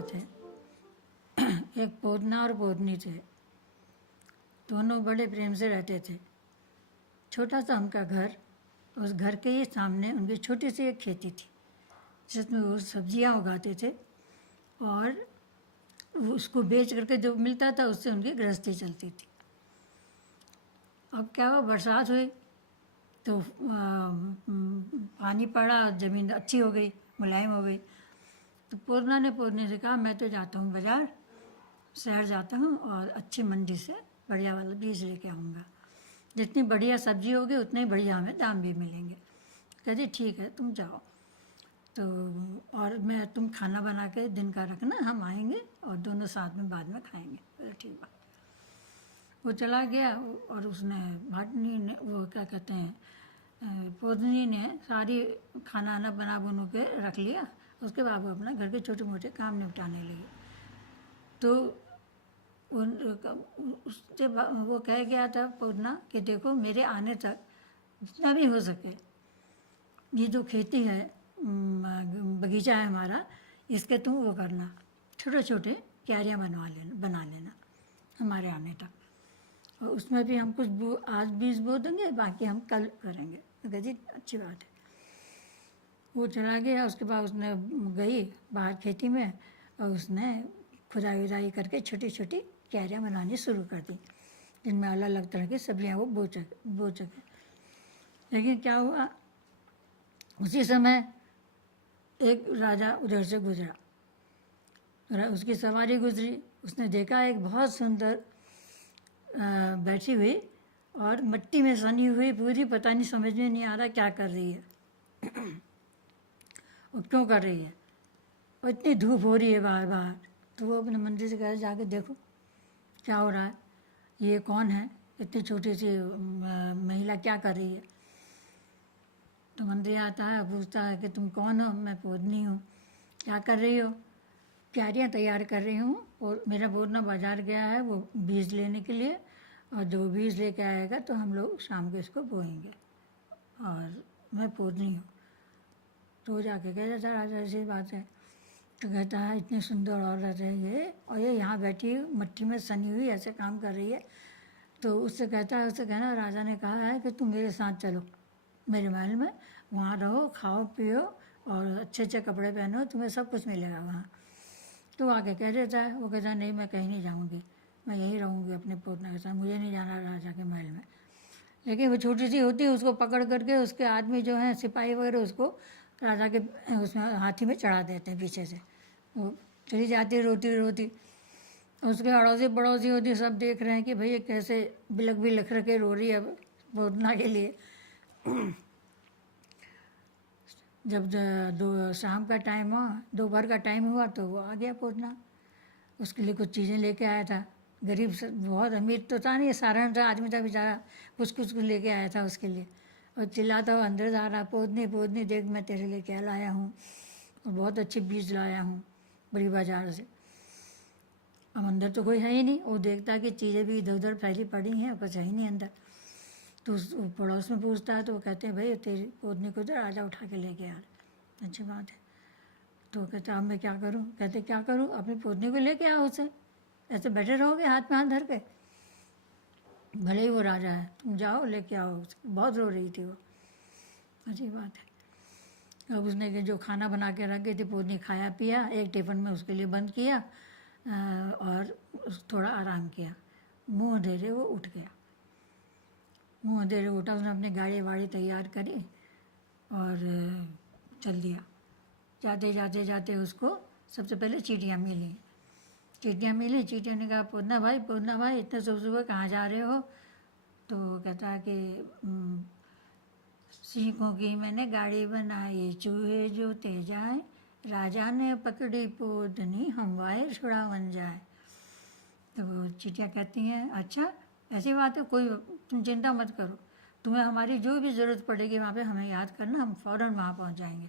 बात है। एक पोदना और पोदनी थे, दोनों बड़े प्रेम से रहते थे। छोटा सा उनका घर, उस घर के ही सामने उनकी छोटी सी एक खेती थी जिसमें वो सब्जियां उगाते थे और उसको बेच करके जो मिलता था उससे उनकी गृहस्थी चलती थी। अब क्या हुआ, बरसात हुई तो पानी पड़ा, ज़मीन अच्छी हो गई, मुलायम हो गई। तो पूर्णा ने पोदने से कहा मैं तो जाता हूँ बाज़ार, शहर जाता हूँ और अच्छी मंडी से बढ़िया वाला बीज लेके आऊँगा। जितनी बढ़िया सब्जी होगी उतने ही बढ़िया हमें दाम भी मिलेंगे। कहती ठीक है तुम जाओ, तो और मैं तुम खाना बना के दिन का रखना, हम आएंगे और दोनों साथ में बाद में खाएंगे। बोले ठीक बात। वो चला गया और उसने भाटनी ने वो क्या कहते हैं पोदनी ने सारी खाना आना बना बुनू के रख लिया। उसके बाद वो अपना घर के छोटे मोटे काम निपटाने लगी। तो उससे वो कह गया था पोदना कि देखो मेरे आने तक जितना भी हो सके ये जो खेती है, बगीचा है हमारा, इसके तुम वो करना, छोटे छोटे क्यारियाँ बना लेना हमारे आने तक, और उसमें भी हम कुछ आज बीज बो देंगे, बाकी हम कल करेंगे। तो कहती अच्छी बात है। वो चला गया। उसके बाद उसने गई बाहर खेती में और उसने खुदाई उदाई करके छोटी छोटी क्यारियाँ बनानी शुरू कर दी जिनमें अलग अलग तरह की सब्जियाँ वो बो सके। लेकिन क्या हुआ, उसी समय एक राजा उधर से गुजरा, उसकी सवारी गुजरी। उसने देखा एक बहुत सुंदर बैठी हुई और मिट्टी में सनी हुई पूरी, पता नहीं समझ में नहीं आ रहा क्या कर रही है और क्यों कर रही है, और इतनी धूप हो रही है बाहर बाहर। तो वो अपने मंदिर से कहा जाके देखो क्या हो रहा है, ये कौन है, इतनी छोटी सी महिला क्या कर रही है। तो मंत्री आता है, पूछता है कि तुम कौन हो। मैं पोदनी हूँ। क्या कर रही हो। क्यारियाँ तैयार कर रही हूँ और मेरा पोदना बाजार गया है वो बीज लेने के लिए, और जो बीज लेके आएगा तो हम लोग शाम को इसको बोएंगे, और मैं पोदनी हूँ। तो जाके कह देता राजा ऐसी बात है। तो कहता है इतनी सुंदर औरत है ये, और ये यहाँ बैठी मिट्टी में सनी हुई ऐसे काम कर रही है। तो उससे कहता है, उससे कहना राजा ने कहा है कि तुम मेरे साथ चलो मेरे महल में, वहाँ रहो, खाओ पियो और अच्छे अच्छे कपड़े पहनो, तुम्हें सब कुछ मिलेगा वहाँ। तो आके कह देता है। वो कहता है नहीं मैं कहीं नहीं जाऊँगी, मैं यहीं रहूँगी अपने पोतना के साथ, मुझे नहीं जाना राजा के महल में। लेकिन वो छोटी सी होती है, उसको पकड़ करके उसके आदमी जो हैं सिपाही वगैरह उसको राजा के उसमें हाथी में चढ़ा देते हैं पीछे से। वो चली जाती रोती रोती, उसके अड़ोसी पड़ोसी होती सब देख रहे हैं कि भाई ये कैसे बिलख बिलख के रो रही है पोतना के लिए। जब शाम का टाइम हुआ, दोपहर का टाइम हुआ तो वो आ गया पोतना। उसके लिए कुछ चीज़ें लेके आया था। गरीब से बहुत अमीर तो था नहीं, साधारण सा आदमी था बेचारा, कुछ कुछ कुछ लेके आया था उसके लिए। और चिल्लाता हुआ अंदर जा रहा, पोदनी पोदनी देख मैं तेरे लिए क्या लाया हूँ, और बहुत अच्छे बीज लाया हूँ बड़ी बाजार से। अब अंदर तो कोई है ही नहीं। वो देखता है कि चीज़ें भी इधर उधर फैली पड़ी हैं, कुछ है ही नहीं अंदर। तो उस पड़ोस में पूछता है तो वो कहते हैं भाई तेरी पोदनी को तो राजा उठा के लेके आ रहे। अच्छी बात है। तो कहता अब मैं क्या करूं। कहते क्या करूं, अपनी पोदनी को लेके आओ उसे, ऐसे बैठे रहोगे हाथ में हाथ धर के। भले ही वो राजा है, तुम जाओ लेके आओ उसे। बहुत रो रही थी वो। अच्छी बात है। अब उसने जो खाना बना के रख गई थी पोदनी, खाया पिया, एक टिफ़िन में उसके लिए बंद किया और थोड़ा आराम किया। मुँह अंधेरे वो उठ गया। मुँह अंधेरे उठा, उसने अपनी गाड़ी वाड़ी तैयार करी और चल दिया। जाते जाते जाते उसको सबसे पहले चींटियाँ मिली। चींटियों ने कहा पोदना भाई इतने सुबह सुबह कहाँ जा रहे हो। तो कहता है कि सीखों की मैंने गाड़ी बनाई, चूहे जोते जाए, राजा ने पकड़ी पोदनी, हम वाए छुड़ावन जाए। तो चींटियाँ कहती हैं अच्छा ऐसी बात है, कोई तुम चिंता मत करो, तुम्हें हमारी जो भी ज़रूरत पड़ेगी वहाँ पे हमें याद करना, हम फ़ौरन वहाँ पहुँच जाएंगे।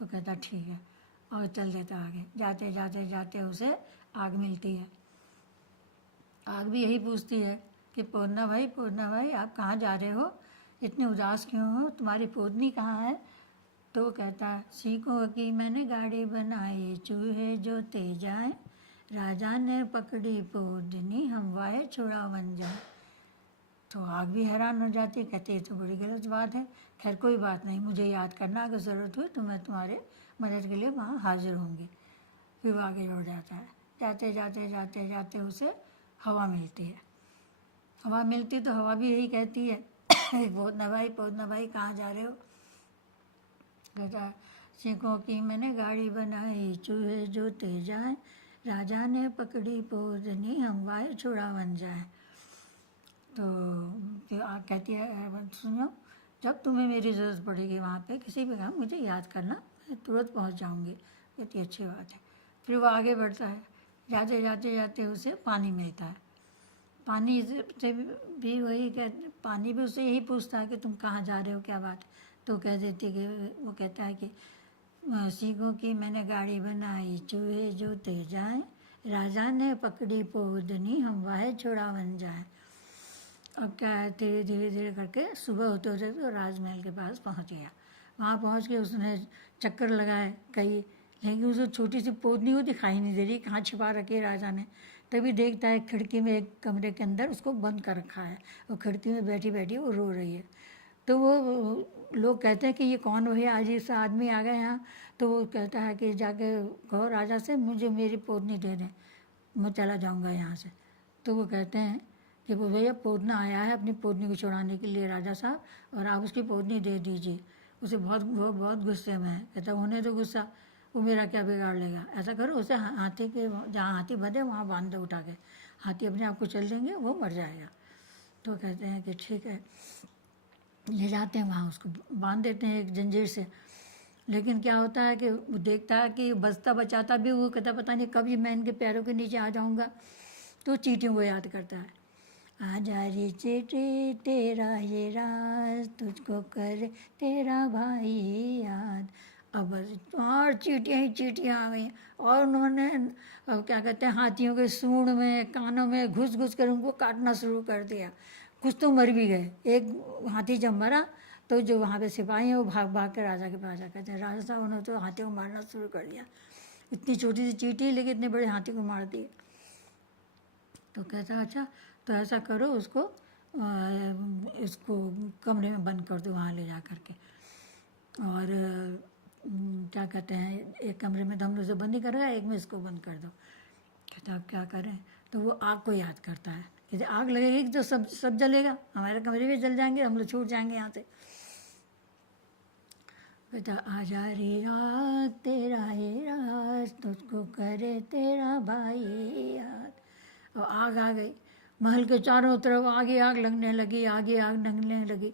वो कहता ठीक है, और चल देता आगे। जाते जाते जाते उसे आग मिलती है। आग भी यही पूछती है कि पोदना भाई आप कहाँ जा रहे हो, इतने उदास क्यों हो, तुम्हारी पोदनी कहाँ है। तो वो कहता है, सीखो कि मैंने गाड़ी बनाई, चूहे जो ते जाए, राजा ने पकड़ी पोदनी, हम वाहे छुड़ा बन जाए। तो आग भी हैरान हो जाती, कहते ये तो बड़ी गलत बात है। खैर कोई बात नहीं, मुझे याद करना, अगर ज़रूरत हुई तो मैं तुम्हारे मदद के लिए वहाँ हाजिर होंगी। फिर वो आगे बढ़ जाता है। जाते जाते जाते जाते उसे हवा मिलती है। हवा मिलती तो हवा भी यही कहती है, पौधना भाई कहाँ जा रहे हो? कहता, सीखो कि मैंने गाड़ी बनाई, चूहे जो ते जाए, राजा ने पकड़ी पोदनी, हम वाहे छुड़ा बन जाए। तो फिर कहती है, सुनो, जब तुम्हें मेरी ज़रूरत पड़ेगी वहाँ पे किसी भी काम, मुझे याद करना, मैं तुरंत पहुँच जाऊँगी। कहती अच्छी बात है। फिर वो आगे बढ़ता है। जाते जाते जाते उसे पानी मिलता है। पानी से भी वही पानी भी उससे यही पूछता है कि तुम कहाँ जा रहे हो, क्या बात है? तो कह देती कि वो कहता है कि सीखो कि मैंने गाड़ी बनाई, चूहे जो ते जाए, राजा ने पकड़ी पोदनी, हम वाहे छुड़ा बन जाए। अब क्या है, धीरे धीरे धीरे करके सुबह होते होते तो राजमहल के पास पहुंच गया। वहाँ पहुंच के उसने चक्कर लगाए कई, लेकिन उसे छोटी सी पोदनी वो दिखाई नहीं दे रही, कहाँ छिपा रखी है राजा ने। तभी देखता है खिड़की में एक कमरे के अंदर उसको बंद कर रखा है, और खिड़की में बैठी बैठी वो रो रही है। तो वो लोग कहते हैं कि ये कौन हो है, आज इस आदमी आ गए यहाँ। तो वो कहता है कि जाके कहो राजा से मुझे मेरी पोदनी दे दें, मैं चला जाऊँगा यहाँ से। तो वो कहते हैं कि वो भैया पोदना आया है अपनी पोदनी को छुड़ाने के लिए राजा साहब, और आप उसकी पोदनी दे दीजिए। उसे वो बहुत गुस्से में है। कहता होने तो गुस्सा, वो मेरा क्या बिगाड़ लेगा, ऐसा करो उसे हाथी के जहाँ हाथी बंधे वहाँ बांध दो उठा के, हाथी अपने आप को चल देंगे, वो मर जाएगा। तो कहते हैं कि ठीक है, ले जाते हैं वहाँ, उसको बांध देते हैं एक जंजीर से। लेकिन क्या होता है कि वो देखता है कि बचता बचाता भी, वो कहता पता नहीं कभी मैं इनके पैरों के नीचे आ जाऊँगा। तो चींटियों को याद करता है, आजा रे चींटी तेरा ये राज, तुझको कर तेरा भाई याद। अब बस और चींटियाँ ही चींटियाँ आ गई, और उन्होंने अब क्या कहते हैं हाथियों के सूंड में कानों में घुस घुस कर उनको काटना शुरू कर दिया। कुछ तो मर भी गए। एक हाथी जब मरा तो जो वहाँ पे सिपाही हैं वो भाग भाग कर राजा के पास जाकर कहते हैं, राजा साहब उन्होंने तो हाथी को मारना शुरू कर दिया, इतनी छोटी सी चींटी लेकिन इतने बड़े हाथी को मार दिए। तो कहता अच्छा, तो ऐसा करो उसको इसको कमरे में बंद कर दो वहाँ ले जा कर के। और क्या कहते हैं, एक कमरे में तो हम लोग से बंद ही कर रहा है, एक में इसको बंद कर दो। कहता अब क्या करें? तो वो आग को याद करता है, कहते आग लगेगी तो सब जलेगा, हमारे कमरे भी जल जाएंगे, हम लोग छूट जाएंगे यहाँ से। कहता आजा रे आग तेरा ये राज, तुझको करे तेरा भाई याद। और आग आ गई, महल के चारों तरफ आगे आग लगने लगी, आगे आग लगने लगी।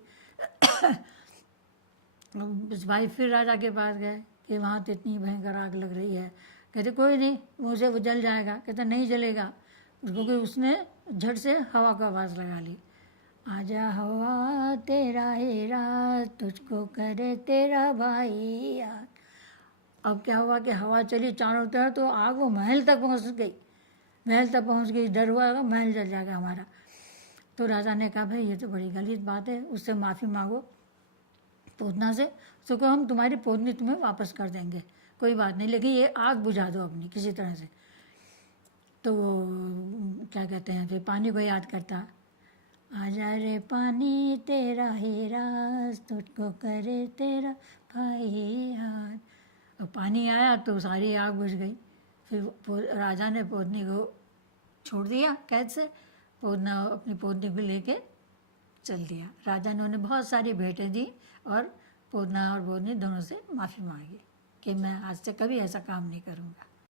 भाई फिर राजा के पास गए कि वहाँ तो इतनी भयंकर आग लग रही है। कहते कोई नहीं, मुझे वो जल जाएगा। कहता नहीं जलेगा, क्योंकि उसने झट से हवा को आवाज़ लगा ली, आजा हवा तेरा ही राज, तुझको करे तेरा भाई याद। अब क्या हुआ कि हवा चली चारों तरफ, तो आग वो महल तक पहुँच गई। महल तक पहुँच गई, डर हुआ महल जल जाएगा हमारा। तो राजा ने कहा भाई ये तो बड़ी गलत बात है, उससे माफ़ी मांगो पोदना से, उसको कहो हम तुम्हारी पोदनी तुम्हें वापस कर देंगे, कोई बात नहीं, लेकिन ये आग बुझा दो अपनी किसी तरह से। तो क्या कहते हैं, फिर पानी को याद करता, आजा रे पानी तेरा ही राज, तुझको करे तेरा भाई याद। और पानी आया तो सारी आग बुझ गई। फिर राजा ने पोदनी को छोड़ दिया कैद से, पोदना अपनी पोदनी को लेके चल दिया। राजा ने उन्हें बहुत सारी भेंटें दी और पोदना और पोदनी दोनों से माफ़ी मांगी कि मैं आज से कभी ऐसा काम नहीं करूँगा।